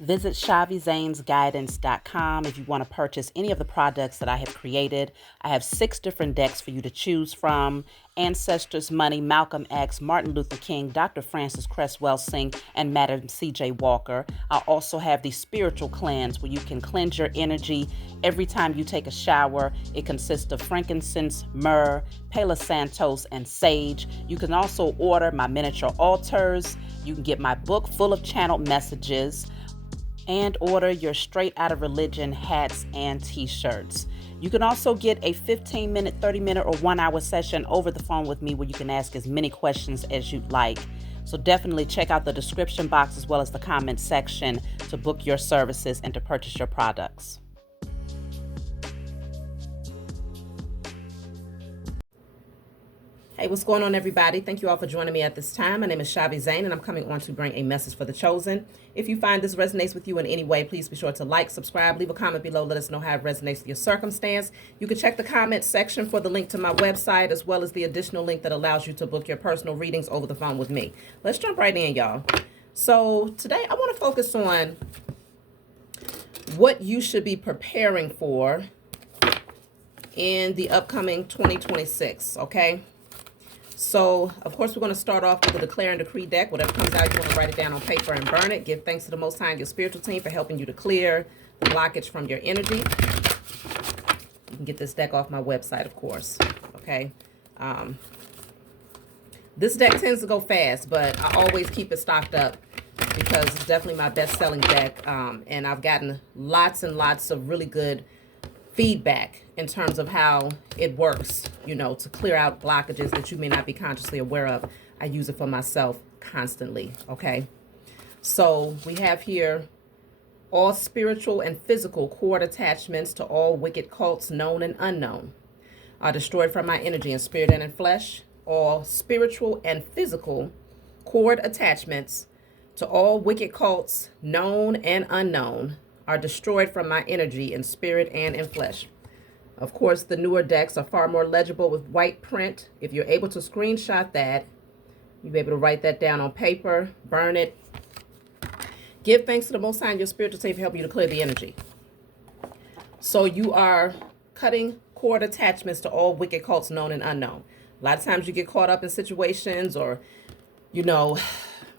Visit ShaviZanesGuidance.com if you want to purchase any of the products that I have created. I have 6 different decks for you to choose from: Ancestors Money, Malcolm X, Martin Luther King, Dr. Francis Cresswell Singh, and Madam C.J. Walker. I also have the Spiritual Cleanse, where you can cleanse your energy every time you take a shower. It consists of frankincense, myrrh, Palo Santos, and sage. You can also order my miniature altars. You can get my book full of channeled messages, and order your Straight Outta Religion hats and t-shirts. You can also get a 15-minute, 30-minute, or 1-hour session over the phone with me where you can ask as many questions as you'd like. So definitely check out the description box as well as the comment section to book your services and to purchase your products. Hey, what's going on, everybody? Thank you all for joining me at this time. My name is Shavi Zane, and I'm coming on to bring a message for the chosen. If you find this resonates with you in any way, please be sure to like, subscribe, leave a comment below. Let us know how it resonates with your circumstance. You can check the comment section for the link to my website, as well as the additional link that allows you to book your personal readings over the phone with me. Let's jump right in, y'all. So today I want to focus on what you should be preparing for in the upcoming 2026, okay? So, of course, we're going to start off with the Declare and Decree deck. Whatever comes out, you want to write it down on paper and burn it. Give thanks to the Most High and your spiritual team for helping you to clear the blockage from your energy. You can get this deck off my website, of course. Okay. This deck tends to go fast, but I always keep it stocked up because it's definitely my best-selling deck. And I've gotten lots and lots of really good feedback in terms of how it works, you know, to clear out blockages that you may not be consciously aware of. I use it for myself constantly, okay? So we have here: all spiritual and physical cord attachments to all wicked cults, known and unknown, are destroyed from my energy in spirit and in flesh. All spiritual and physical cord attachments to all wicked cults, known and unknown, are destroyed from my energy in spirit and in flesh. Of course, the newer decks are far more legible with white print. If you're able to screenshot that, you'll be able to write that down on paper, burn it. Give thanks to the Most High and your spiritual team for helping you to clear the energy. So you are cutting cord attachments to all wicked cults, known and unknown. A lot of times you get caught up in situations, or, you know,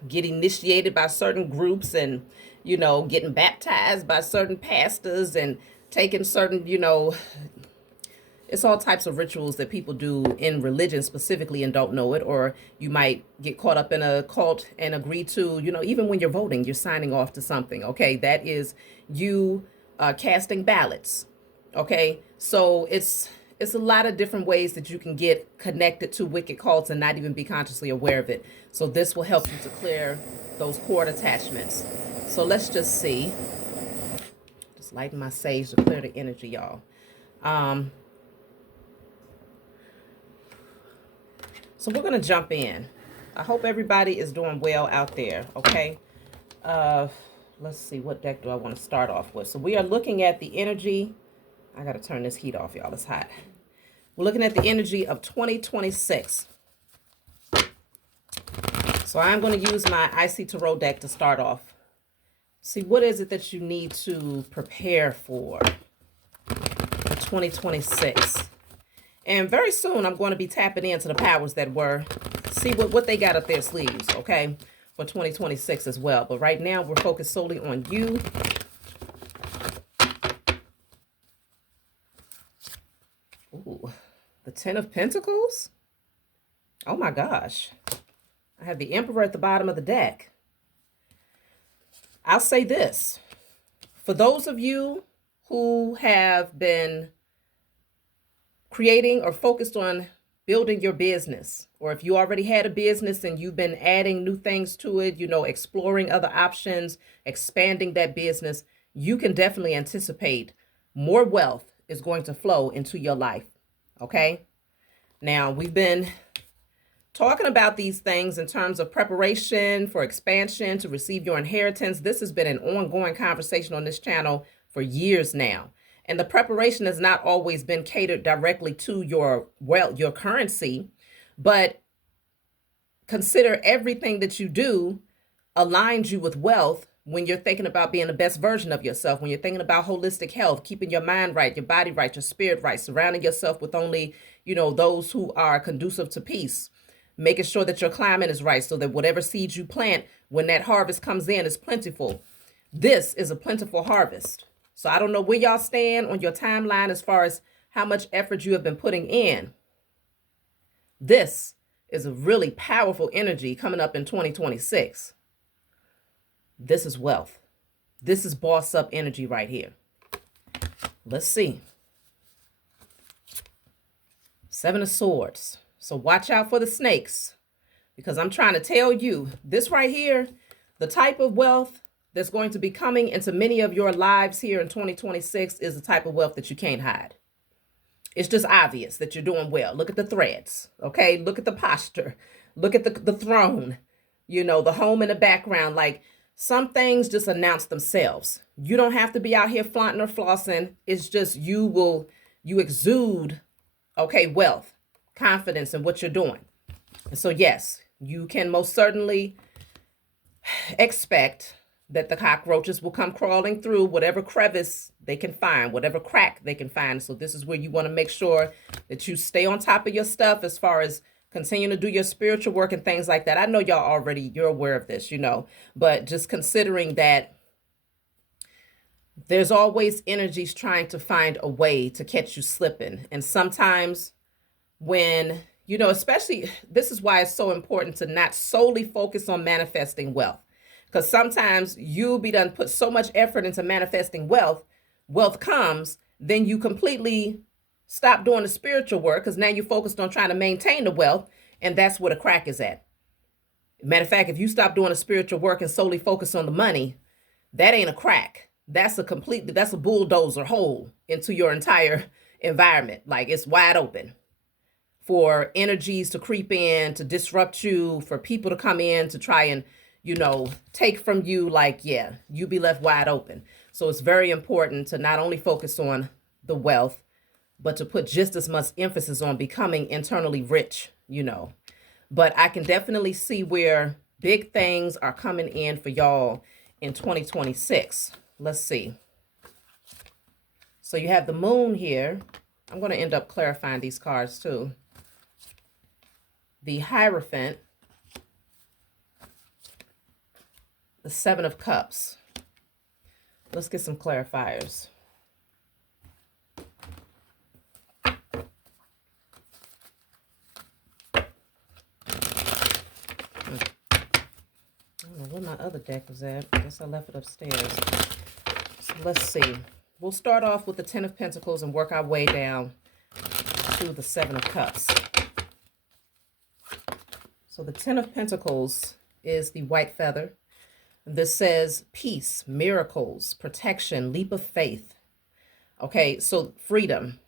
get initiated by certain groups, and, you know, getting baptized by certain pastors and taking certain, you know, it's all types of rituals that people do in religion specifically and don't know it. Or you might get caught up in a cult and agree to, you know, even when you're voting, you're signing off to something. Okay, that is you casting ballots. Okay, so it's a lot of different ways that you can get connected to wicked cults and not even be consciously aware of it. So this will help you to clear those cord attachments. So let's just see. Just lighting my sage to clear the energy, y'all. So we're going to jump in. I hope everybody is doing well out there, okay? Let's see, what deck do I want to start off with? So we are looking at the energy. I got to turn this heat off, y'all. It's hot. We're looking at the energy of 2026. So I'm going to use my IC Tarot deck to start off. See, what is it that you need to prepare for 2026? And very soon, I'm going to be tapping into the powers that were. See what they got up their sleeves, okay, for 2026 as well. But right now, we're focused solely on you. Ooh, the 10 of Pentacles? Oh my gosh. I have the Emperor at the bottom of the deck. I'll say this. For those of you who have been creating or focused on building your business, or if you already had a business and you've been adding new things to it, you know, exploring other options, expanding that business, you can definitely anticipate more wealth is going to flow into your life. Okay. Now, we've been talking about these things in terms of preparation for expansion to receive your inheritance. This has been an ongoing conversation on this channel for years now. And the preparation has not always been catered directly to your currency, but consider everything that you do aligns you with wealth when you're thinking about being the best version of yourself, when you're thinking about holistic health, keeping your mind right, your body right, your spirit right, surrounding yourself with only, those who are conducive to peace, making sure that your climate is right so that whatever seeds you plant, when that harvest comes in, is plentiful. This is a plentiful harvest. So I don't know where y'all stand on your timeline as far as how much effort you have been putting in. This is a really powerful energy coming up in 2026. This is wealth. This is boss up energy right here. Let's see. Seven of Swords. So watch out for the snakes, because I'm trying to tell you this right here, the type of wealth that's going to be coming into many of your lives here in 2026 is the type of wealth that you can't hide. It's just obvious that you're doing well. Look at the threads, okay? Look at the posture. Look at the throne, the home in the background. Like, some things just announce themselves. You don't have to be out here flaunting or flossing. It's just you exude, okay, wealth, confidence in what you're doing. And so, yes, you can most certainly expect that the cockroaches will come crawling through whatever crevice they can find, whatever crack they can find. So this is where you want to make sure that you stay on top of your stuff as far as continuing to do your spiritual work and things like that. I know you're aware of this, but just considering that there's always energies trying to find a way to catch you slipping. And sometimes when, especially, this is why it's so important to not solely focus on manifesting wealth. Because sometimes you'll be done put so much effort into manifesting wealth comes, then you completely stop doing the spiritual work because now you're focused on trying to maintain the wealth, and that's where the crack is at. Matter of fact, if you stop doing the spiritual work and solely focus on the money, that ain't a crack. That's a bulldozer hole into your entire environment. Like, it's wide open for energies to creep in, to disrupt you, for people to come in to try and take from you. Like, yeah, you be left wide open. So it's very important to not only focus on the wealth, but to put just as much emphasis on becoming internally rich, But I can definitely see where big things are coming in for y'all in 2026. Let's see. So you have the moon here. I'm going to end up clarifying these cards too. The Hierophant. The Seven of Cups. Let's get some clarifiers. I don't know where my other deck was at. I guess I left it upstairs. So let's see. We'll start off with the Ten of Pentacles and work our way down to the Seven of Cups. So the Ten of Pentacles is the white feather. This says peace, miracles, protection, leap of faith. Okay, so freedom.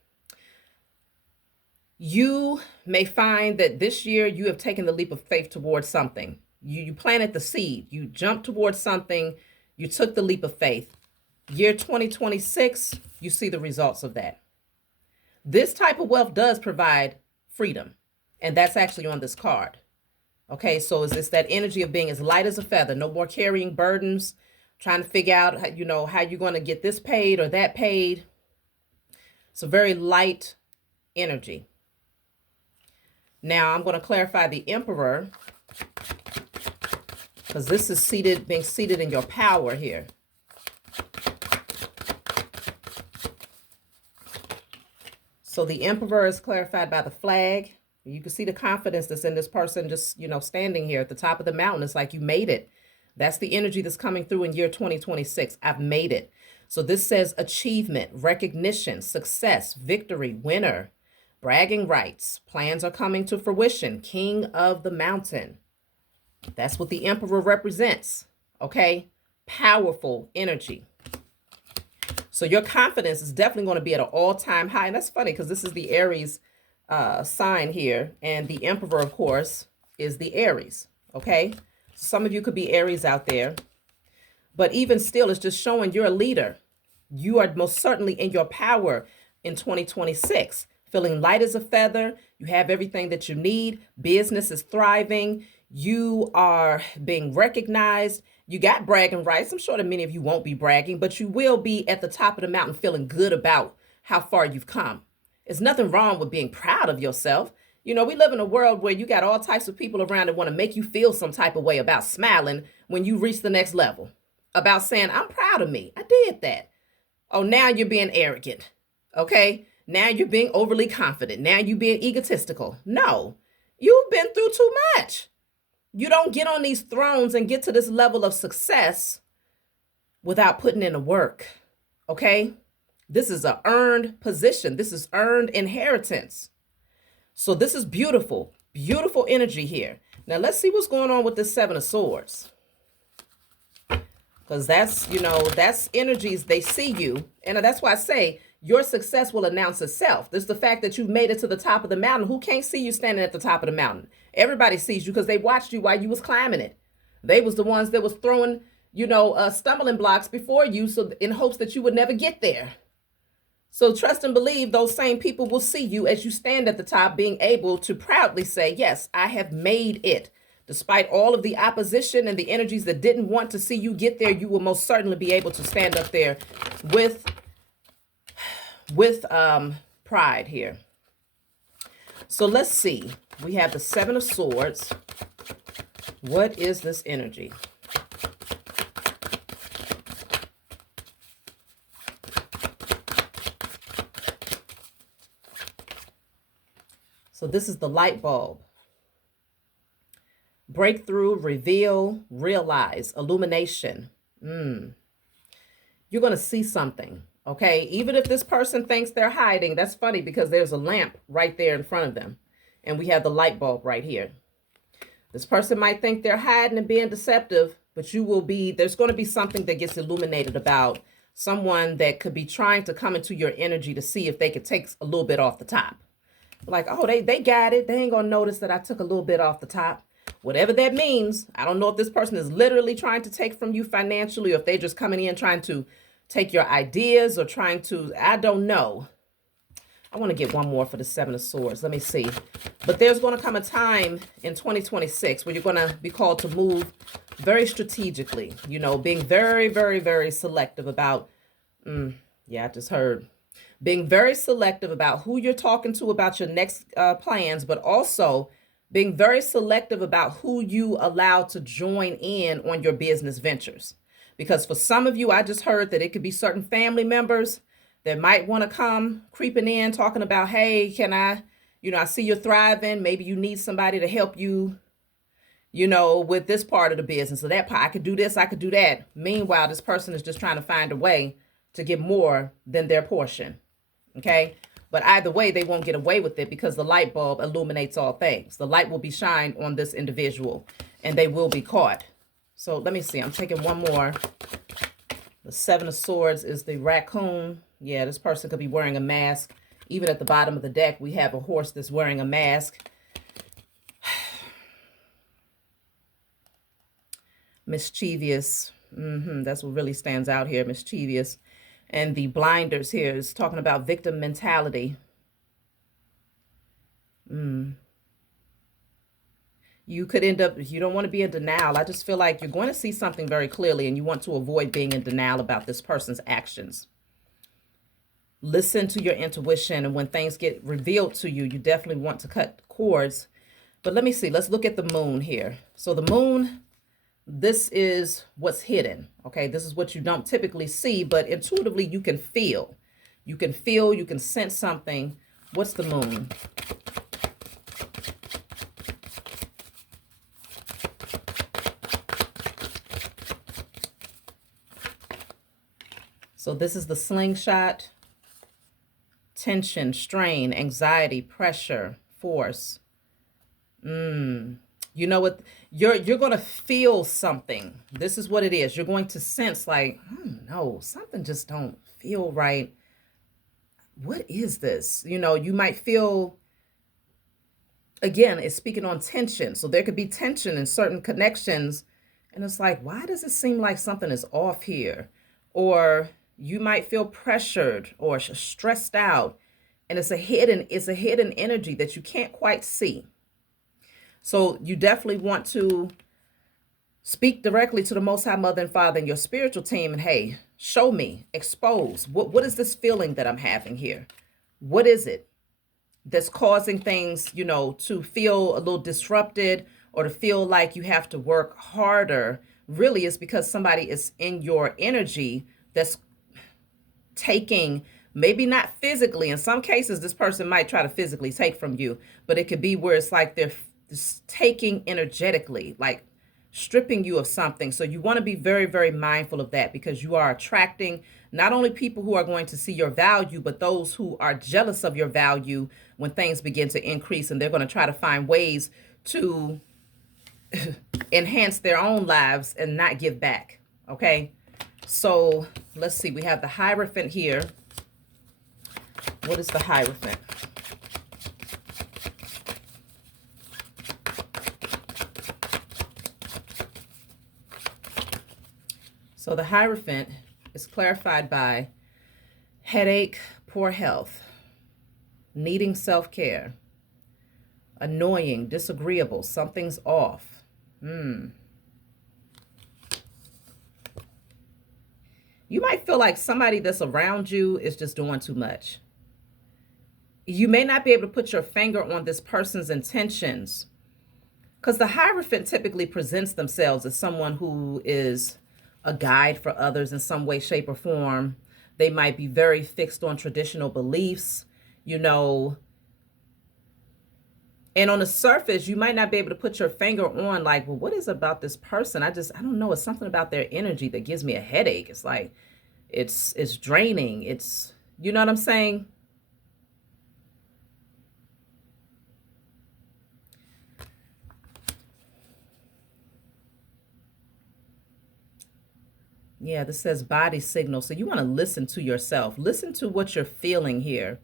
You may find that this year you have taken the leap of faith towards something. You planted the seed. You jumped towards something. You took the leap of faith. Year 2026, you see the results of that. This type of wealth does provide freedom. And that's actually on this card. Okay, so it's that energy of being as light as a feather. No more carrying burdens, trying to figure out, how you're going to get this paid or that paid. It's a very light energy. Now I'm going to clarify the Emperor, because this is being seated in your power here. So the Emperor is clarified by the flag. You can see the confidence that's in this person just, standing here at the top of the mountain. It's like you made it. That's the energy that's coming through in year 2026. I've made it. So this says achievement, recognition, success, victory, winner, bragging rights. Plans are coming to fruition. King of the mountain. That's what the Emperor represents. Okay? Powerful energy. So your confidence is definitely going to be at an all-time high. And that's funny because this is the Aries sign here, and the Emperor, of course, is the Aries. Okay, some of you could be Aries out there, but even still, it's just showing you're a leader. You are most certainly in your power in 2026, feeling light as a feather. You have everything that you need. Business is thriving. You are being recognized, You got bragging rights. I'm sure that many of you won't be bragging, but you will be at the top of the mountain feeling good about how far you've come. There's nothing wrong with being proud of yourself. You know, we live in a world where you got all types of people around that want to make you feel some type of way about smiling when you reach the next level, about saying, I'm proud of me. I did that. Oh, now you're being arrogant. Okay. Now you're being overly confident. Now you're being egotistical. No, you've been through too much. You don't get on these thrones and get to this level of success without putting in the work. Okay. This is an earned position. This is earned inheritance. So this is beautiful, beautiful energy here. Now let's see what's going on with the Seven of Swords. Because that's, you know, that's energies, they see you. And that's why I say your success will announce itself. There's the fact that you've made it to the top of the mountain. Who can't see you standing at the top of the mountain? Everybody sees you because they watched you while you was climbing it. They was the ones that was throwing, you know, stumbling blocks before you, so in hopes that you would never get there. So trust and believe those same people will see you as you stand at the top, being able to proudly say, yes, I have made it. Despite all of the opposition and the energies that didn't want to see you get there, you will most certainly be able to stand up there with pride here. So let's see. We have the Seven of Swords. What is this energy? So this is the light bulb. Breakthrough, reveal, realize, illumination. You're going to see something, okay? Even if this person thinks they're hiding, that's funny because there's a lamp right there in front of them. And we have the light bulb right here. This person might think they're hiding and being deceptive, but you will be, there's going to be something that gets illuminated about someone that could be trying to come into your energy to see if they could take a little bit off the top. Like, oh, they got it. They ain't going to notice that I took a little bit off the top. Whatever that means. I don't know if this person is literally trying to take from you financially, or if they're just coming in trying to take your ideas or trying to, I don't know. I want to get one more for the Seven of Swords. Let me see. But there's going to come a time in 2026 where you're going to be called to move very strategically, you know, being very, very, very selective about, yeah, I just heard. Being very selective about who you're talking to about your next plans, but also being very selective about who you allow to join in on your business ventures. Because for some of you, I just heard that it could be certain family members that might want to come creeping in, talking about, hey, can I, you know, I see you're thriving. Maybe you need somebody to help you, you know, with this part of the business. So that part, I could do this, I could do that. Meanwhile, this person is just trying to find a way to get more than their portion. Okay. But either way, they won't get away with it because the light bulb illuminates all things. The light will be shined on this individual and they will be caught. So let me see. I'm taking one more. The Seven of Swords is the raccoon. Yeah, this person could be wearing a mask. Even at the bottom of the deck, we have a horse that's wearing a mask. Mischievous. That's what really stands out here. Mischievous. And the blinders here is talking about victim mentality. You could end up, you don't want to be in denial. I just feel like you're going to see something very clearly and you want to avoid being in denial about this person's actions. Listen to your intuition, and when things get revealed to you, you definitely want to cut cords. But let me see. Let's look at the moon here. So the moon, this is what's hidden. Okay, this is what you don't typically see, but intuitively you can feel. You can feel, you can sense something. What's the moon? So this is the slingshot. Tension, strain, anxiety, pressure, force. You know what? You're going to feel something. This is what it is. You're going to sense like, no, something just don't feel right. What is this? You know, you might feel, again, it's speaking on tension. So there could be tension in certain connections. And it's like, why does it seem like something is off here? Or you might feel pressured or stressed out, and it's a hidden energy that you can't quite see. So you definitely want to Speak directly to the Most High Mother and Father and your spiritual team, and hey, show me, expose. What is this feeling that I'm having here? What is it that's causing things, to feel a little disrupted or to feel like you have to work harder? Really, is because somebody is in your energy that's taking, maybe not physically. In some cases, this person might try to physically take from you, but it could be where it's like they're just taking energetically, like stripping you of something. So you want to be very, very mindful of that, because you are attracting not only people who are going to see your value, but those who are jealous of your value when things begin to increase, and they're going to try to find ways to enhance their own lives and not give back. Okay. So let's see. We have the Hierophant here. What is the Hierophant? So the Hierophant is clarified by headache, poor health, needing self-care, annoying, disagreeable, something's off. You might feel like somebody that's around you is just doing too much. You may not be able to put your finger on this person's intentions, because the Hierophant typically presents themselves as someone who is a guide for others in some way, shape, or form. They might be very fixed on traditional beliefs, and on the surface, you might not be able to put your finger on, like, well, what is about this person? I don't know. It's something about their energy that gives me a headache. It's like, it's draining. It's, you know what I'm saying? Yeah, this says body signal. So you want to listen to yourself. Listen to what you're feeling here.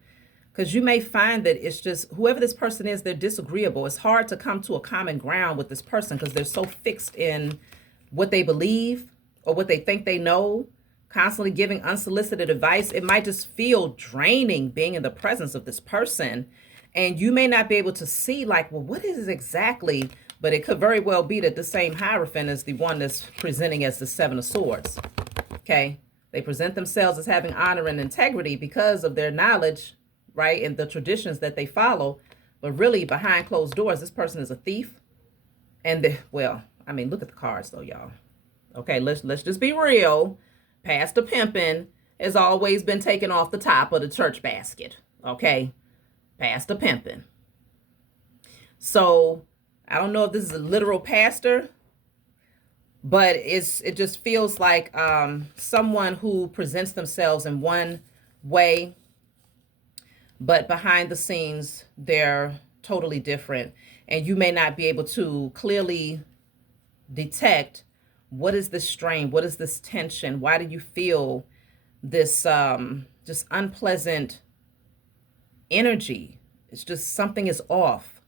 Because you may find that it's just whoever this person is, they're disagreeable. It's hard to come to a common ground with this person because they're so fixed in what they believe or what they think they know, constantly giving unsolicited advice. It might just feel draining being in the presence of this person. And you may not be able to see, like, well, what is it exactly? But it could very well be that the same Hierophant is the one that's presenting as the Seven of Swords. Okay? They present themselves as having honor and integrity because of their knowledge, right, and the traditions that they follow. But really, behind closed doors, this person is a thief. And well, I mean, look at the cards though, y'all. Okay, let's just be real. Pastor Pimpin has always been taken off the top of the church basket. Okay, Pastor Pimpin. So I don't know if this is a literal pastor, but it just feels like someone who presents themselves in one way, but behind the scenes, they're totally different. And you may not be able to clearly detect what is this strain, what is this tension, why do you feel this just unpleasant energy. It's just something is off.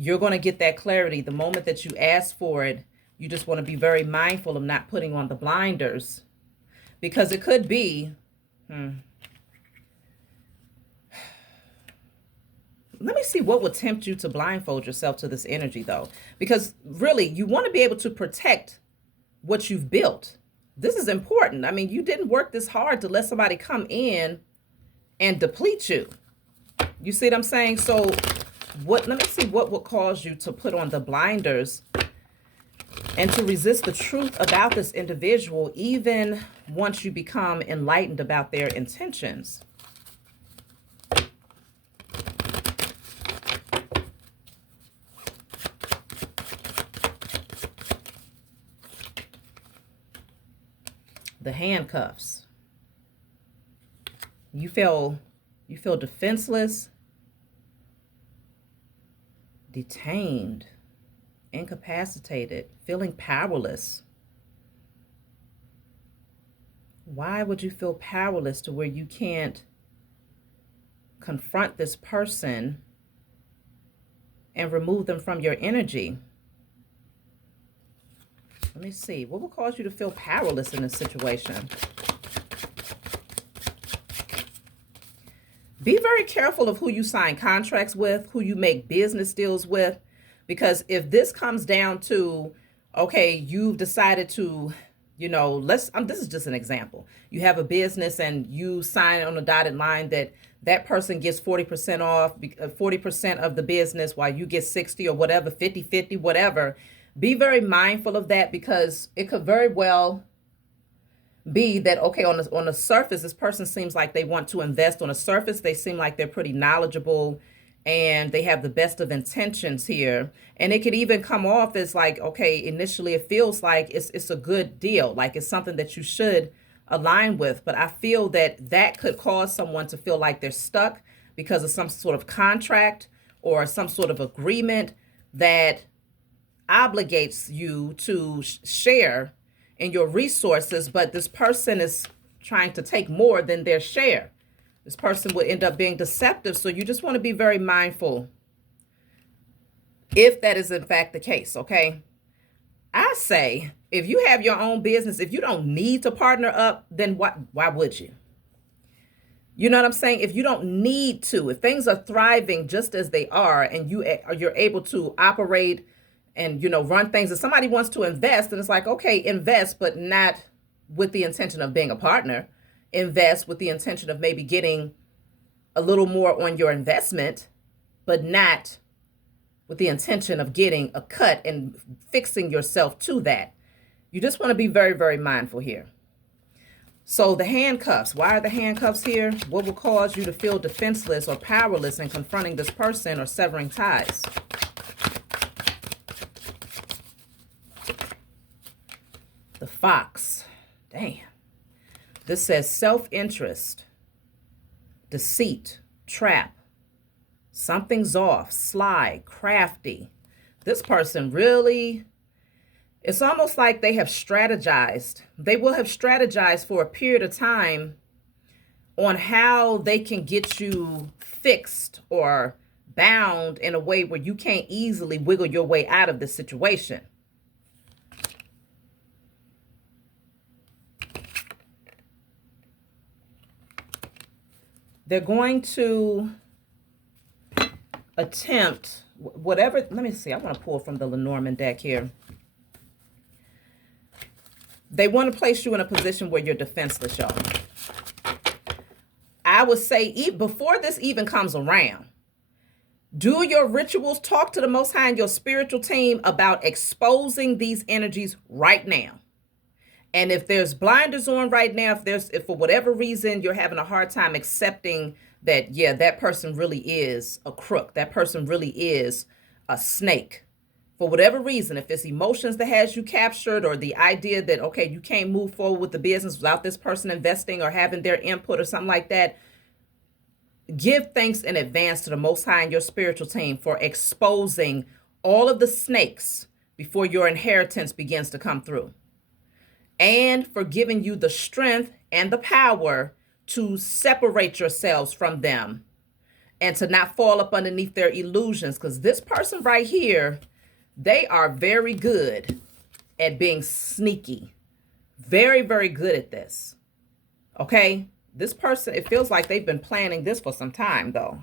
You're going to get that clarity the moment that you ask for it. You just want to be very mindful of not putting on the blinders, because it could be let me see what would tempt you to blindfold yourself to this energy, though, because really you want to be able to protect what you've built. This is important. I mean, you didn't work this hard to let somebody come in and deplete you. You see what I'm saying? So let me see what would cause you to put on the blinders and to resist the truth about this individual, even once you become enlightened about their intentions. The handcuffs. You feel defenseless, detained, incapacitated, feeling powerless. Why would you feel powerless to where you can't confront this person and remove them from your energy? Let me see. What will cause you to feel powerless in this situation? Be very careful of who you sign contracts with, who you make business deals with, because if this comes down to, okay, you've decided to, this is just an example. You have a business and you sign on a dotted line that that person gets 40% off, 40% of the business while you get 60 or whatever, 50/50, whatever. Be very mindful of that, because it could very well be that, okay, on the surface, this person seems like they want to invest. On the surface, they seem like they're pretty knowledgeable and they have the best of intentions here. And it could even come off as like, okay, initially it feels like it's a good deal, like it's something that you should align with. But I feel that that could cause someone to feel like they're stuck because of some sort of contract or some sort of agreement that obligates you to share in your resources, but this person is trying to take more than their share. This person would end up being deceptive. So you just want to be very mindful if that is in fact the case, okay? I say, if you have your own business, if you don't need to partner up, then why would you? You know what I'm saying? If you don't need to, if things are thriving just as they are, and you're able to operate and, run things, if somebody wants to invest, and it's like, okay, invest, but not with the intention of being a partner. Invest with the intention of maybe getting a little more on your investment, but not with the intention of getting a cut and fixing yourself to that. You just want to be very, very mindful here. So the handcuffs, why are the handcuffs here? What will cause you to feel defenseless or powerless in confronting this person or severing ties? The fox. Damn. This says self-interest, deceit, trap. Something's off, sly, crafty. This person really, it's almost like they have strategized. They will have strategized for a period of time on how they can get you fixed or bound in a way where you can't easily wiggle your way out of this situation. They're going to attempt whatever. Let me see. I want to pull from the Lenormand deck here. They want to place you in a position where you're defenseless, y'all. I would say before this even comes around, do your rituals, talk to the Most High and your spiritual team about exposing these energies right now. And if there's blinders on right now, if for whatever reason you're having a hard time accepting that, yeah, that person really is a crook, that person really is a snake, for whatever reason, if it's emotions that has you captured, or the idea that, okay, you can't move forward with the business without this person investing or having their input or something like that, give thanks in advance to the Most High and your spiritual team for exposing all of the snakes before your inheritance begins to come through, and for giving you the strength and the power to separate yourselves from them and to not fall up underneath their illusions. Because this person right here, they are very good at being sneaky. Very, very good at this. Okay? This person, it feels like they've been planning this for some time, though.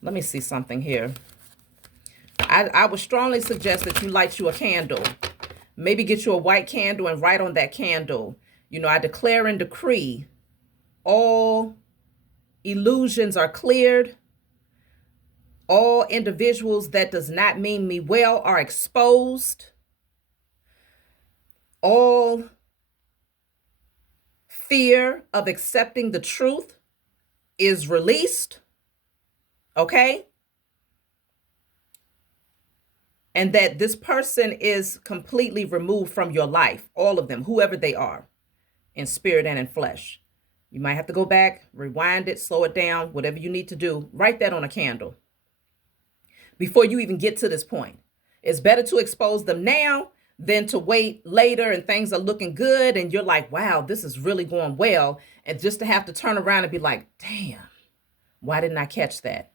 Let me see something here. I would strongly suggest that you light you a candle. Maybe get you a white candle and write on that candle, I declare and decree all illusions are cleared. All individuals that does not mean me well are exposed. All fear of accepting the truth is released. Okay? And that this person is completely removed from your life, all of them, whoever they are, in spirit and in flesh. You might have to go back, rewind it, slow it down, whatever you need to do. Write that on a candle before you even get to this point. It's better to expose them now than to wait later and things are looking good and you're like, wow, this is really going well. And just to have to turn around and be like, damn, why didn't I catch that?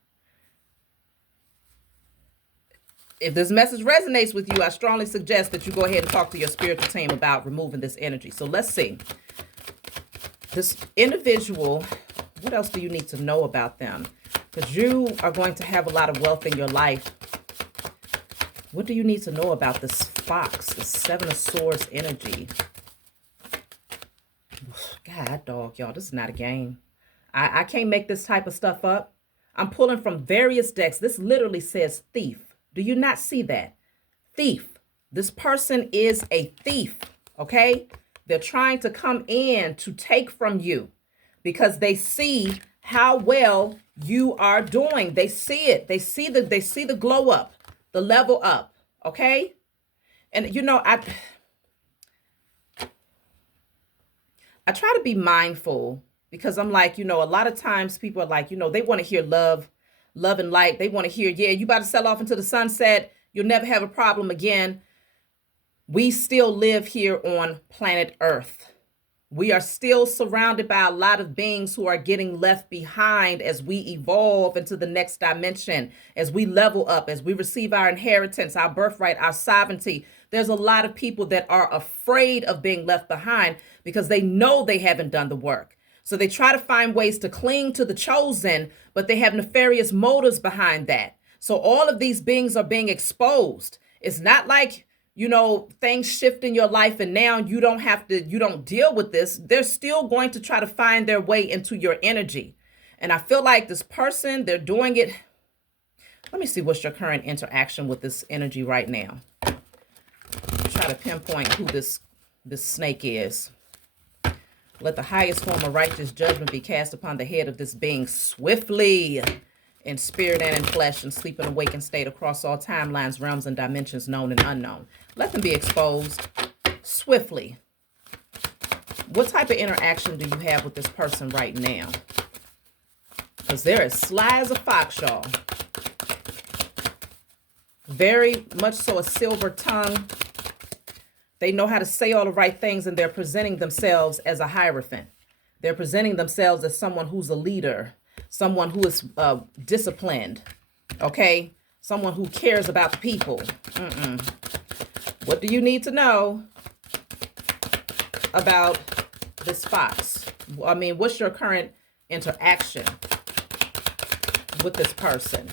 If this message resonates with you, I strongly suggest that you go ahead and talk to your spiritual team about removing this energy. So let's see. This individual, what else do you need to know about them? Because you are going to have a lot of wealth in your life. What do you need to know about this fox, the Seven of Swords energy. God, dog, y'all, this is not a game. I can't make this type of stuff up. I'm pulling from various decks. This literally says thief. Do you not see that? Thief. This person is a thief, okay? They're trying to come in to take from you because they see how well you are doing. They see it. They see the glow up, the level up, okay? And you know, I try to be mindful because I'm like, you know, a lot of times people are like, you know, they want to hear love and light. They want to hear, yeah, you about to sell off into the sunset. You'll never have a problem again. We still live here on planet Earth. We are still surrounded by a lot of beings who are getting left behind as we evolve into the next dimension, as we level up, as we receive our inheritance, our birthright, our sovereignty. There's a lot of people that are afraid of being left behind because they know they haven't done the work. So they try to find ways to cling to the chosen, but they have nefarious motives behind that. So all of these beings are being exposed. It's not like, you know, things shift in your life and now you don't deal with this. They're still going to try to find their way into your energy. And I feel like this person, they're doing it. Let me see what's your current interaction with this energy right now. Try to pinpoint who this snake is. Let the highest form of righteous judgment be cast upon the head of this being swiftly, in spirit and in flesh, and sleep and awakened state across all timelines, realms, and dimensions known and unknown. Let them be exposed swiftly. What type of interaction do you have with this person right now? Because they're as sly as a fox, y'all. Very much so a silver tongue. They know how to say all the right things, and they're presenting themselves as a hierophant. They're presenting themselves as someone who's a leader, someone who is disciplined, okay? Someone who cares about the people. What do you need to know about this fox? I mean, what's your current interaction with this person?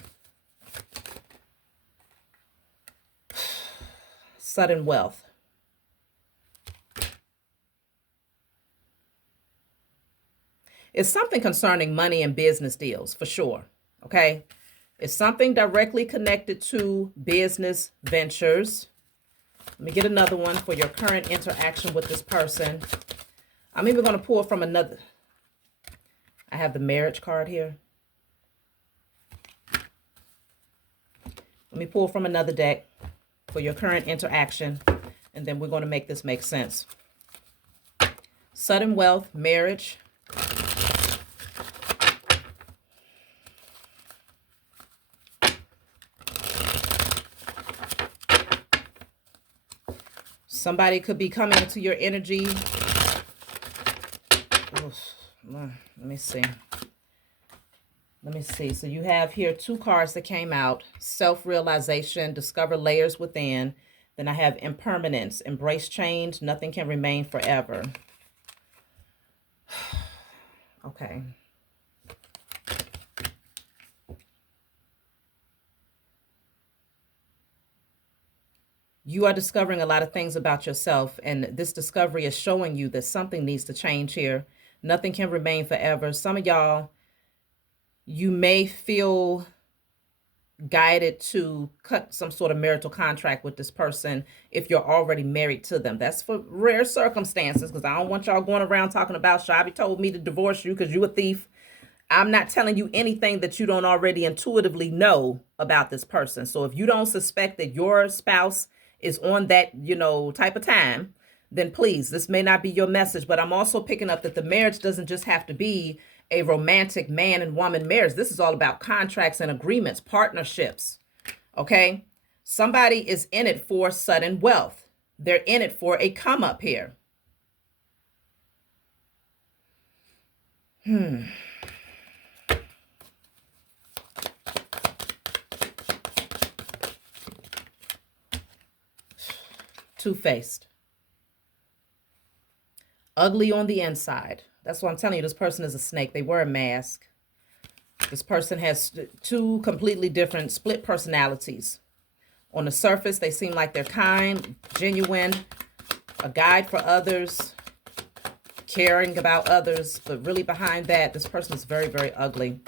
Sudden wealth. It's something concerning money and business deals, for sure, okay? It's something directly connected to business ventures. Let me get another one for your current interaction with this person. I'm even going to pull from another. I have the marriage card here. Let me pull from another deck for your current interaction, and then we're going to make this make sense. Sudden wealth, marriage. Somebody could be coming into your energy. Oof. Let me see. Let me see. So you have here two cards that came out. Self-realization, discover layers within. Then I have impermanence, embrace change. Nothing can remain forever. Okay. You are discovering a lot of things about yourself, and this discovery is showing you that something needs to change here. Nothing can remain forever. Some of y'all, you may feel guided to cut some sort of marital contract with this person if you're already married to them. That's for rare circumstances, because I don't want y'all going around talking about, Shabby told me to divorce you because you a thief. I'm not telling you anything that you don't already intuitively know about this person. So if you don't suspect that your spouse is on that, you know, type of time, then please, this may not be your message. But I'm also picking up that the marriage doesn't just have to be a romantic man and woman marriage. This is all about contracts and agreements, partnerships. Okay. Somebody is in it for sudden wealth. They're in it for a come up here. Two-faced. Ugly on the inside. That's why I'm telling you, this person is a snake. They wear a mask. This person has two completely different split personalities. On the surface, they seem like they're kind, genuine, a guide for others, caring about others. But really behind that, this person is very, very ugly.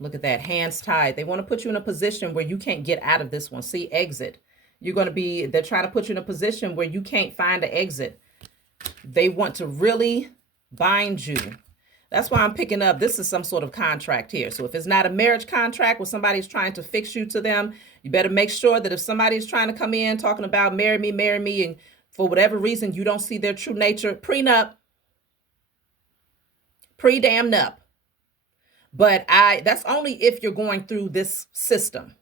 Look at that, hands tied. They want to put you in a position where you can't get out of this one. See, exit. They're trying to put you in a position where you can't find an exit. They want to really bind you. That's why I'm picking up, this is some sort of contract here. So if it's not a marriage contract where somebody's trying to fix you to them, you better make sure that if somebody's trying to come in talking about marry me, and for whatever reason you don't see their true nature, prenup, pre-damn nup. But that's only if you're going through this system.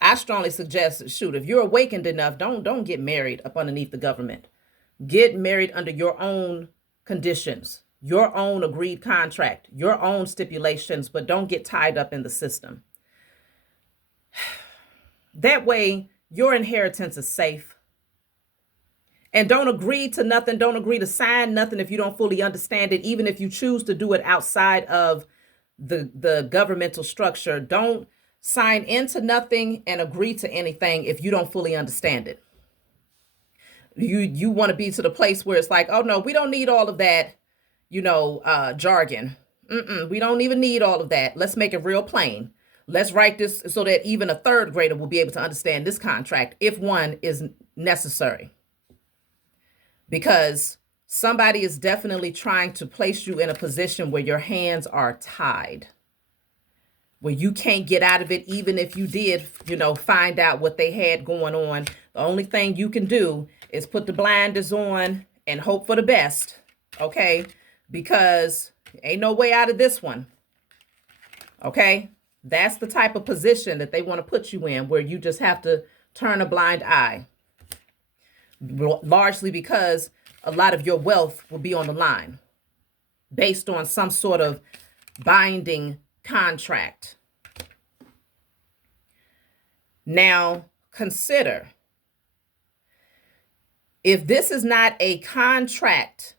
I strongly suggest, shoot, if you're awakened enough, don't get married up underneath the government. Get married under your own conditions, your own agreed contract, your own stipulations, but don't get tied up in the system. That way, your inheritance is safe. And don't agree to nothing. Don't agree to sign nothing if you don't fully understand it, even if you choose to do it outside of the governmental structure. Don't sign into nothing and agree to anything if you don't fully understand it. You want to be to the place where it's like, oh no, we don't need all of that, jargon. We don't even need all of that. Let's make it real plain. Let's write this so that even a third grader will be able to understand this contract if one is necessary. Because somebody is definitely trying to place you in a position where your hands are tied, where you can't get out of it, even if you did, find out what they had going on. The only thing you can do is put the blinders on and hope for the best, okay? Because ain't no way out of this one, okay? That's the type of position that they want to put you in, where you just have to turn a blind eye, largely because a lot of your wealth will be on the line based on some sort of binding contract. Now, consider, if this is not a contract,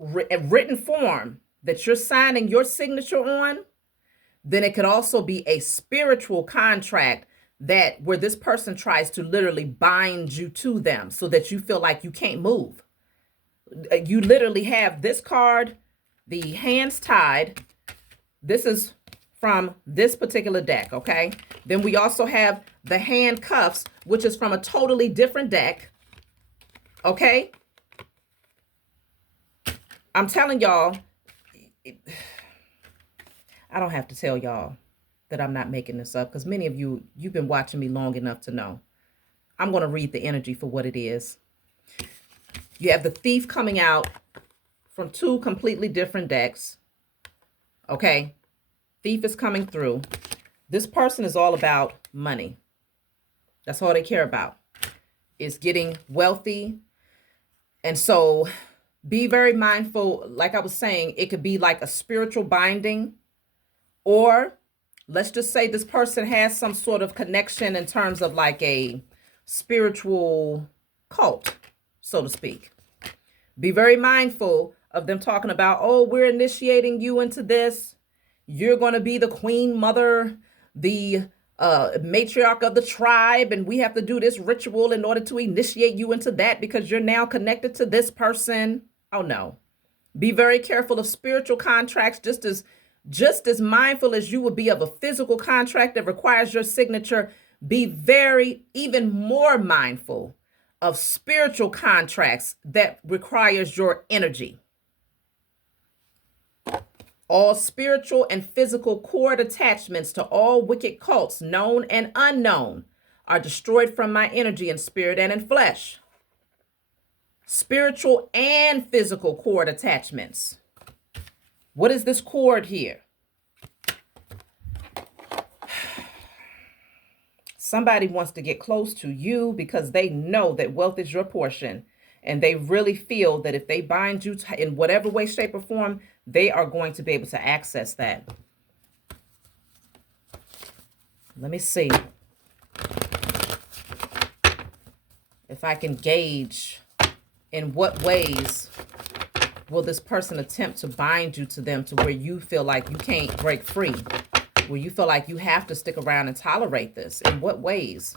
a written form that you're signing your signature on, then it could also be a spiritual contract where this person tries to literally bind you to them so that you feel like you can't move. You literally have this card, the hands tied. This is from this particular deck, okay? Then we also have the handcuffs, which is from a totally different deck, okay? I'm telling y'all, I don't have to tell y'all that I'm not making this up, because many of you've been watching me long enough to know. I'm going to read the energy for what it is. You have the Thief coming out from two completely different decks. Okay. Thief is coming through. This person is all about money. That's all they care about, is getting wealthy. And so be very mindful. Like I was saying, it could be like a spiritual binding, or let's just say this person has some sort of connection in terms of like a spiritual cult, so to speak. Be very mindful of them talking about, oh, we're initiating you into this. You're going to be the queen mother, the matriarch of the tribe, and we have to do this ritual in order to initiate you into that because you're now connected to this person. Oh, no. Be very careful of spiritual contracts, just as mindful as you would be of a physical contract that requires your signature. Be even more mindful of spiritual contracts that requires your energy. All spiritual and physical cord attachments to all wicked cults, known and unknown, are destroyed from my energy in spirit and in flesh. Spiritual and physical cord attachments. What is this cord here? Somebody wants to get close to you because they know that wealth is your portion. And they really feel that if they bind you in whatever way, shape, or form, they are going to be able to access that. Let me see if I can gauge in what ways will this person attempt to bind you to them to where you feel like you can't break free. where you feel like you have to stick around and tolerate this. In what ways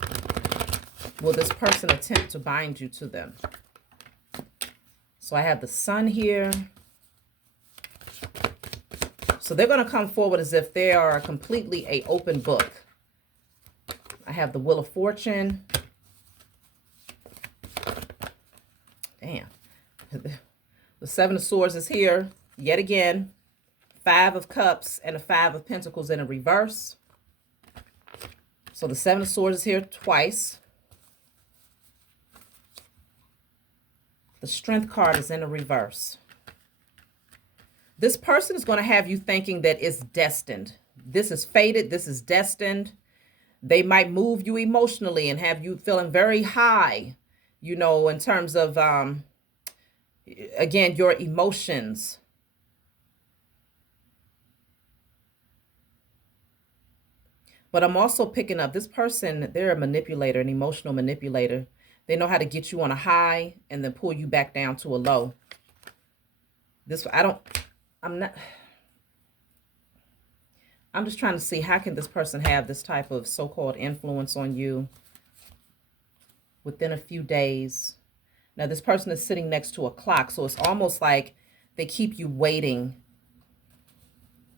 will this person attempt to bind you to them? So I have the Sun here. So they're going to come forward as if they are completely an open book. I have the Wheel of Fortune. Damn. The Seven of Swords is here yet again. Five of Cups and the Five of Pentacles in a reverse. So the Seven of Swords is here twice. The Strength card is in a reverse. This person is going to have you thinking that it's destined. This is fated. This is destined. They might move you emotionally and have you feeling very high, you know, in terms of, again, your emotions. But I'm also picking up this person, they're a manipulator, an emotional manipulator. They know how to get you on a high and then pull you back down to a low. I'm just trying to see, how can this person have this type of so-called influence on you within a few days? Now, this person is sitting next to a clock, so it's almost like they keep you waiting.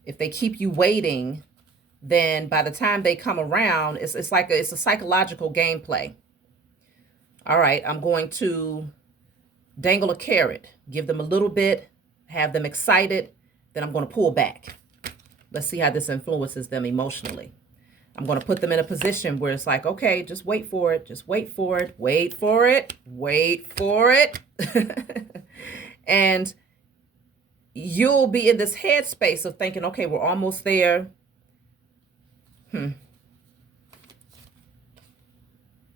If they keep you waiting, then by the time they come around, it's like it's a psychological gameplay. All right, I'm going to dangle a carrot, give them a little bit, have them excited, then I'm going to pull back. Let's see how this influences them emotionally. I'm going to put them in a position where it's like, okay, just wait for it. Just wait for it. Wait for it. Wait for it. And you'll be in this headspace of thinking, okay, we're almost there.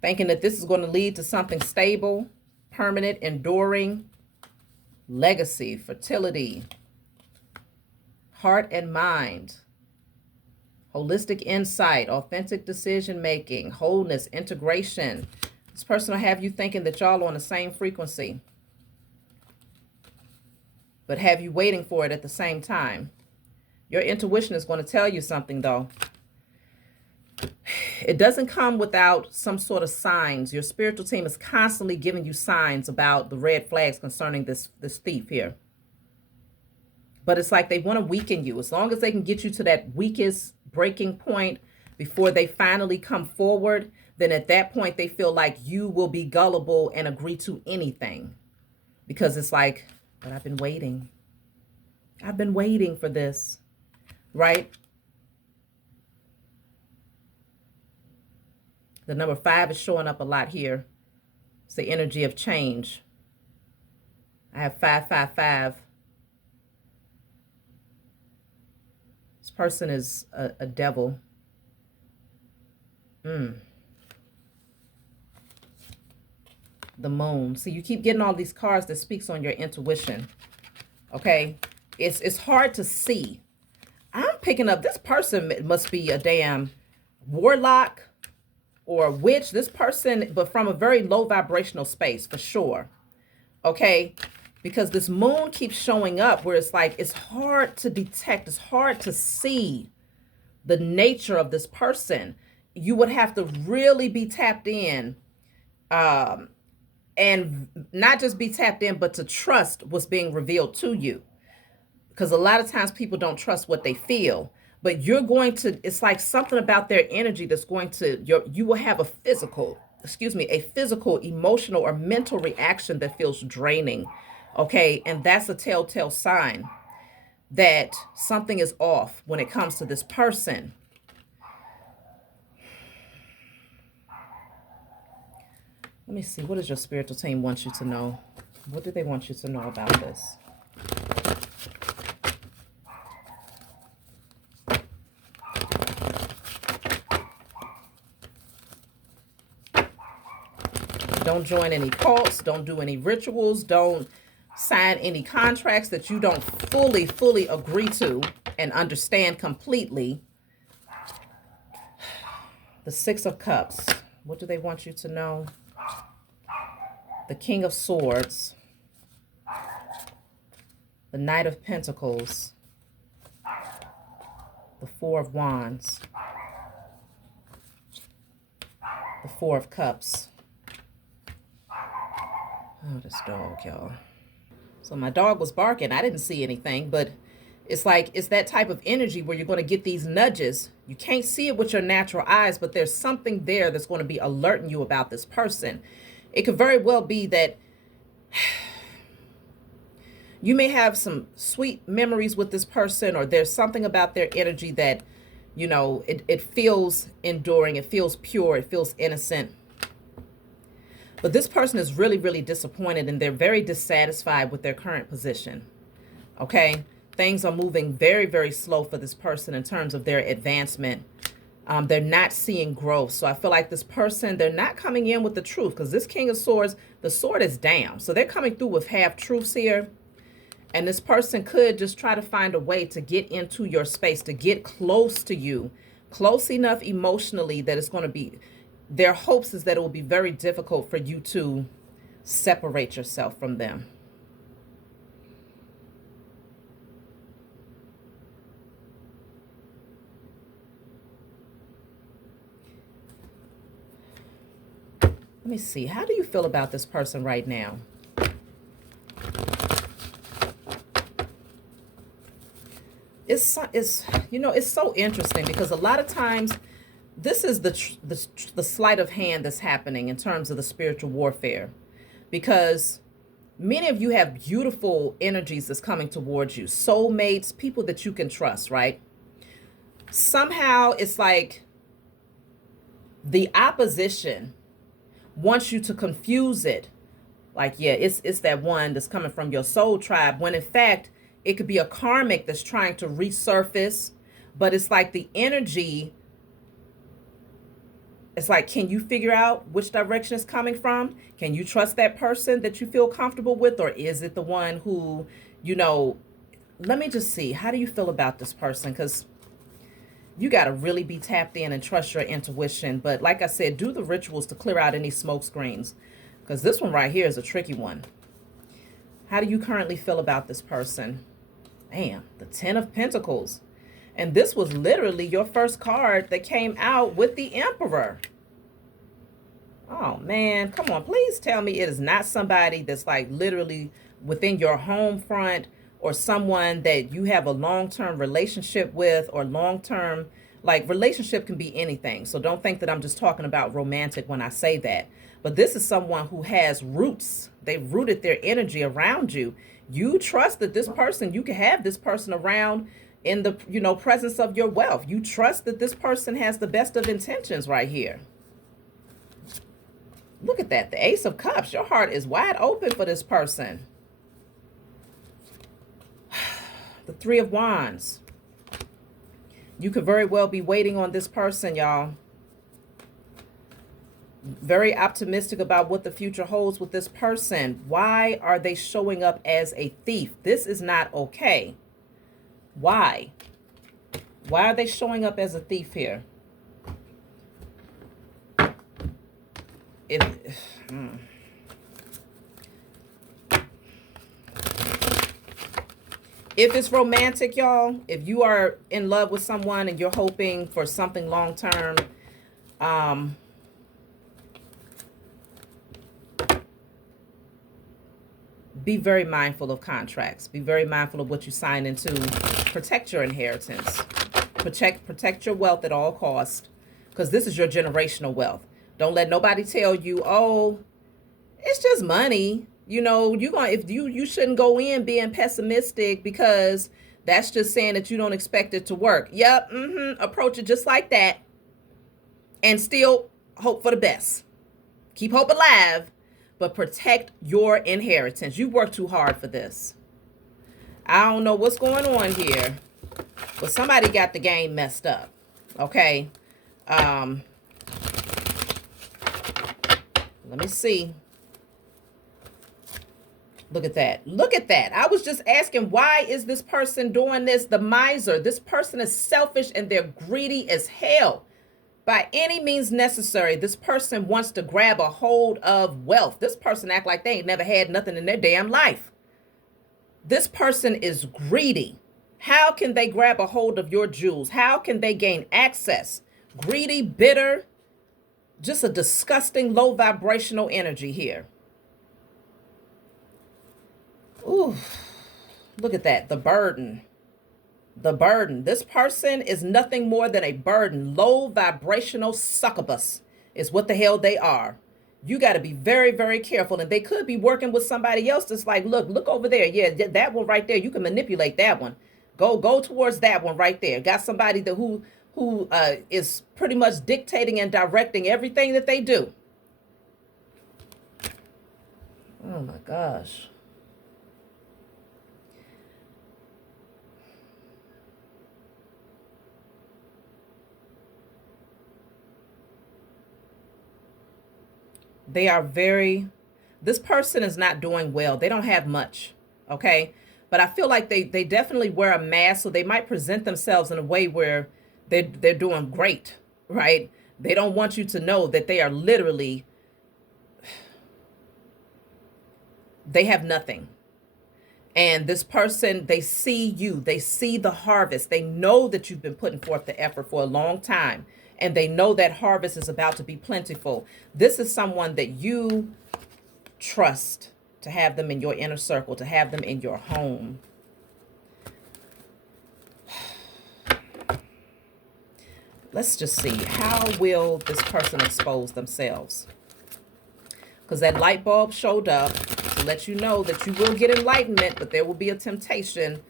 Thinking that this is going to lead to something stable, permanent, enduring, legacy, fertility, heart and mind, holistic insight, authentic decision-making, wholeness, integration. This person will have you thinking that y'all are on the same frequency, but have you waiting for it at the same time. Your intuition is going to tell you something, though. It doesn't come without some sort of signs. Your spiritual team is constantly giving you signs about the red flags concerning this thief here. But it's like they want to weaken you. As long as they can get you to that weakest breaking point before they finally come forward, then at that point they feel like you will be gullible and agree to anything. Because it's like, but I've been waiting. I've been waiting for this, right? The number 5 is showing up a lot here. It's the energy of change. I have 555. This person is a devil. The Moon. See, you keep getting all these cards that speaks on your intuition. Okay? It's hard to see. I'm picking up, this person must be a damn warlock or a witch. This person, but from a very low vibrational space, for sure. Okay? Because this moon keeps showing up where it's like, it's hard to detect. It's hard to see the nature of this person. You would have to really be tapped in, and not just be tapped in, but to trust what's being revealed to you. Because a lot of times people don't trust what they feel. But you're going to, it's like something about their energy that's going to, you will have a physical, emotional, or mental reaction that feels draining. Okay, and that's a telltale sign that something is off when it comes to this person. Let me see, what does your spiritual team want you to know? What do they want you to know about this? Don't join any cults. Don't do any rituals. Don't sign any contracts that you don't fully agree to and understand completely. The 6 of Cups. What do they want you to know? The King of Swords. The Knight of Pentacles. The Four of Wands. The Four of Cups. Oh, this dog, y'all. So my dog was barking. I didn't see anything, but it's like, it's that type of energy where you're going to get these nudges. You can't see it with your natural eyes, but there's something there that's going to be alerting you about this person. It could very well be that you may have some sweet memories with this person, or there's something about their energy that, you know, it feels enduring, it feels pure, it feels innocent. But this person is really, really disappointed, and they're very dissatisfied with their current position. Okay? Things are moving very, very slow for this person in terms of their advancement. They're not seeing growth. So I feel like this person, they're not coming in with the truth, because this King of Swords, the sword is down. So they're coming through with half truths here. And this person could just try to find a way to get into your space, to get close to you, close enough emotionally that it's going to be, their hopes is that it will be very difficult for you to separate yourself from them. Let me see. How do you feel about this person right now? It's you know, it's so interesting, because a lot of times this is the sleight of hand that's happening in terms of the spiritual warfare, because many of you have beautiful energies that's coming towards you, soulmates, people that you can trust, right? Somehow it's like the opposition wants you to confuse it, like, yeah, it's that one that's coming from your soul tribe, when in fact it could be a karmic that's trying to resurface. But it's like the energy, it's like, can you figure out which direction it's coming from? Can you trust that person that you feel comfortable with? Or is it the one who, you know, let me just see. How do you feel about this person? Because you got to really be tapped in and trust your intuition. But like I said, do the rituals to clear out any smoke screens, because this one right here is a tricky one. How do you currently feel about this person? Damn, the Ten of Pentacles. And this was literally your first card that came out with the Emperor. Oh, man, come on. Please tell me it is not somebody that's like literally within your home front, or someone that you have a long-term relationship with, or long-term, like, relationship can be anything. So don't think that I'm just talking about romantic when I say that. But this is someone who has roots. They've rooted their energy around you. You trust that this person, you can have this person around in the, you know, presence of your wealth. You trust that this person has the best of intentions right here. Look at that. The Ace of Cups. Your heart is wide open for this person. The Three of Wands. You could very well be waiting on this person, y'all. Very optimistic about what the future holds with this person. Why are they showing up as a thief? This is not okay. Why? Why are they showing up as a thief here? If it's romantic, y'all, if you are in love with someone and you're hoping for something long term, be very mindful of contracts. Be very mindful of what you sign into. Protect your inheritance. Protect your wealth at all costs, because this is your generational wealth. Don't let nobody tell you, oh, it's just money. You know, you shouldn't go in being pessimistic, because that's just saying that you don't expect it to work. Yep, approach it just like that, and still hope for the best. Keep hope alive, but protect your inheritance. You worked too hard for this. I don't know what's going on here, but somebody got the game messed up. Okay. Let me see. Look at that. Look at that. I was just asking, why is this person doing this? The miser. This person is selfish and they're greedy as hell. By any means necessary, this person wants to grab a hold of wealth. This person act like they ain't never had nothing in their damn life. This person is greedy. How can they grab a hold of your jewels? How can they gain access? Greedy, bitter, just a disgusting low vibrational energy here. Ooh, look at that. The burden. The burden. This person is nothing more than a burden. Low vibrational succubus is what the hell they are. You got to be very, very careful. And they could be working with somebody else that's like, look over there. Yeah, that one right there. You can manipulate that one. Go towards that one right there. Got somebody that who is pretty much dictating and directing everything that they do. Oh my gosh. They are this person is not doing well. They don't have much, okay? But I feel like they definitely wear a mask, so they might present themselves in a way where they're doing great, right? They don't want you to know that they are literally, they have nothing. And this person, they see you, they see the harvest. They know that you've been putting forth the effort for a long time, and they know that harvest is about to be plentiful. This is someone that you trust to have them in your inner circle, to have them in your home. Let's just see. How will this person expose themselves? Because that light bulb showed up to let you know that you will get enlightenment, but there will be a temptation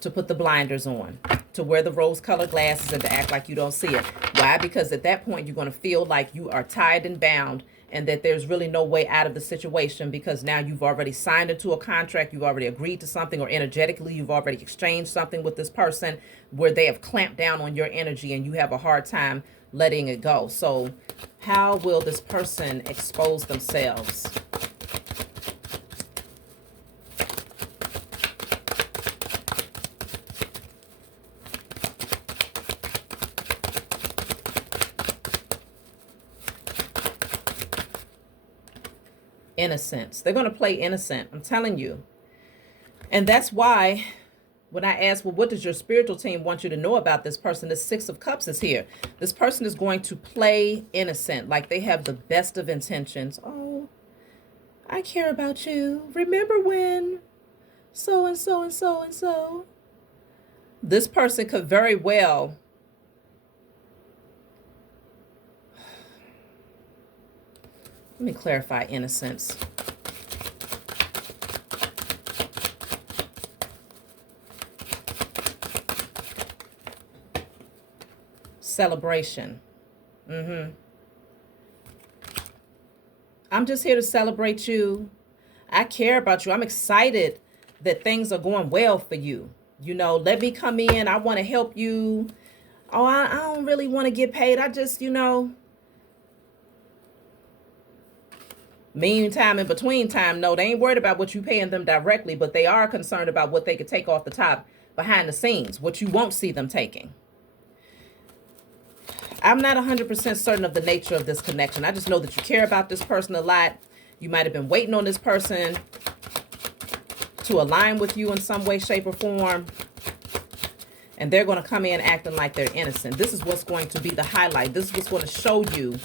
to put the blinders on, to wear the rose-colored glasses and to act like you don't see it. Why? Because at that point, you're going to feel like you are tied and bound and that there's really no way out of the situation, because now you've already signed into a contract, you've already agreed to something, or energetically you've already exchanged something with this person where they have clamped down on your energy and you have a hard time letting it go. So how will this person expose themselves? Innocence. They're going to play innocent. I'm telling you. And that's why when I ask, well, what does your spiritual team want you to know about this person? The Six of Cups is here. This person is going to play innocent, like they have the best of intentions. Oh, I care about you. Remember when so and so and so and so. This person could very well let me clarify innocence. Celebration. I'm just here to celebrate you. I care about you. I'm excited that things are going well for you. You know, let me come in. I want to help you. Oh, I don't really want to get paid. I just, meantime, in between time, no, they ain't worried about what you paying them directly, but they are concerned about what they could take off the top behind the scenes, what you won't see them taking. I'm not 100% certain of the nature of this connection. I just know that you care about this person a lot. You might have been waiting on this person to align with you in some way, shape, or form. And they're going to come in acting like they're innocent. This is what's going to be the highlight. This is what's going to show you.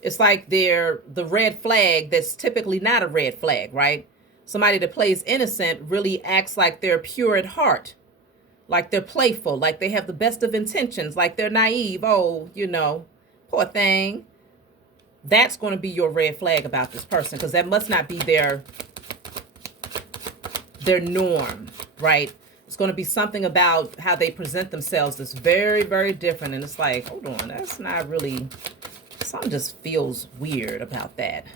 It's like they're the red flag that's typically not a red flag, right? Somebody that plays innocent really acts like they're pure at heart, like they're playful, like they have the best of intentions, like they're naive. Oh, poor thing. That's going to be your red flag about this person, because that must not be their norm, right? It's going to be something about how they present themselves that's very, very different. And it's like, hold on, that's not really... Something just feels weird about that.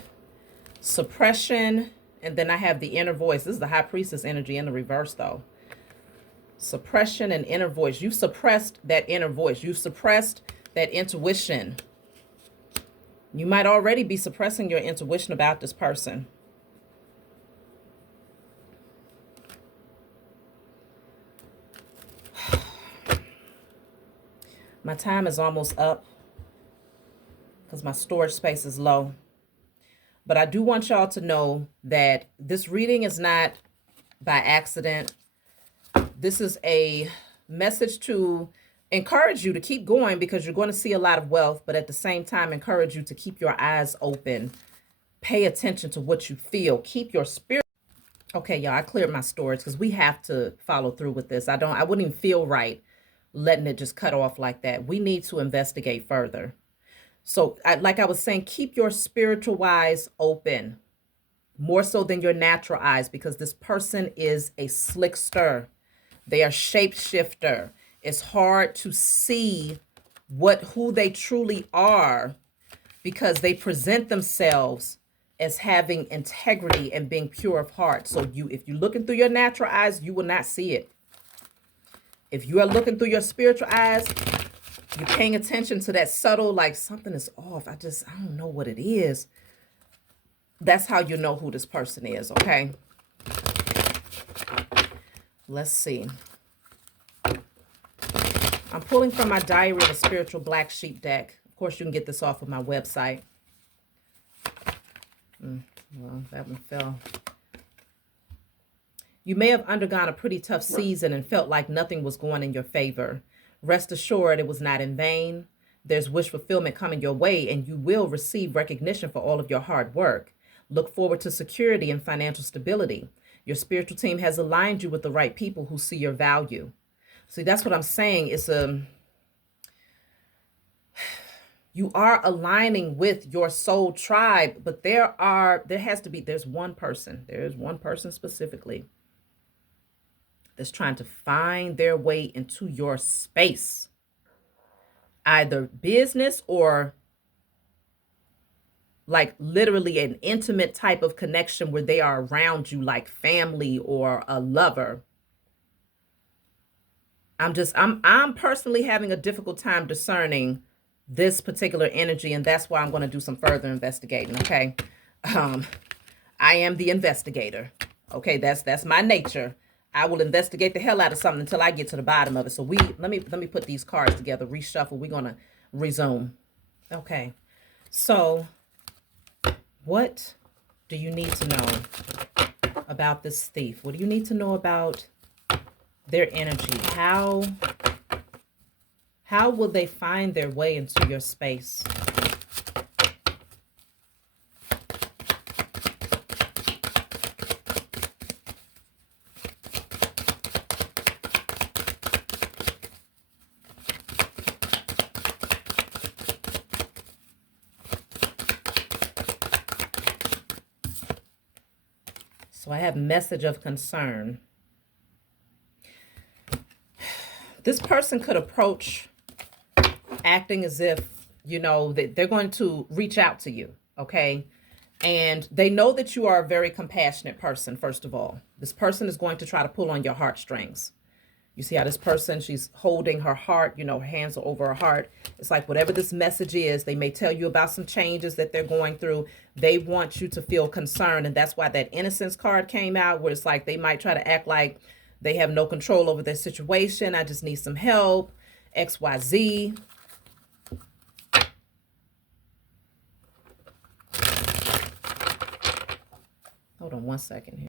Suppression. And then I have the inner voice. This is the High Priestess energy in the reverse, though. Suppression and inner voice. You've suppressed that inner voice. You've suppressed that intuition. You might already be suppressing your intuition about this person. My time is almost up, because my storage space is low. But I do want y'all to know that this reading is not by accident. This is a message to encourage you to keep going because you're going to see a lot of wealth, but at the same time, encourage you to keep your eyes open. Pay attention to what you feel. Keep your spirit. Okay, y'all, I cleared my storage because we have to follow through with this. I wouldn't even feel right letting it just cut off like that. We need to investigate further. So like I was saying, keep your spiritual eyes open more so than your natural eyes, because this person is a slickster. They are shapeshifter. It's hard to see who they truly are because they present themselves as having integrity and being pure of heart. So if you're looking through your natural eyes, you will not see it. If you are looking through your spiritual eyes, you're paying attention to that subtle, like something is off. I don't know what it is. That's how you know who this person is, okay? Let's see. I'm pulling from my Diary of a Spiritual Black Sheep deck. Of course, you can get this off of my website. Well, that one fell. You may have undergone a pretty tough season and felt like nothing was going in your favor. Rest assured, it was not in vain. There's wish fulfillment coming your way, and you will receive recognition for all of your hard work. Look forward to security and financial stability. Your spiritual team has aligned you with the right people who see your value. See, that's what I'm saying. You are aligning with your soul tribe, but there's one person specifically that's trying to find their way into your space, either business or like literally an intimate type of connection where they are around you like family or a lover. I'm personally having a difficult time discerning this particular energy, and that's why I'm going to do some further investigating. Okay. I am the investigator. Okay. That's my nature. I will investigate the hell out of something until I get to the bottom of it. So let me put these cards together, reshuffle. We're going to resume. Okay. So what do you need to know about this thief? What do you need to know about their energy? How will they find their way into your space? So I have message of concern. This person could approach acting as if, that they're going to reach out to you, okay? And they know that you are a very compassionate person, first of all. This person is going to try to pull on your heartstrings. You see how this person, she's holding her heart, her hands are over her heart. It's like whatever this message is, they may tell you about some changes that they're going through. They want you to feel concerned. And that's why that innocence card came out, where it's like they might try to act like they have no control over their situation. I just need some help. XYZ. Hold on one second here.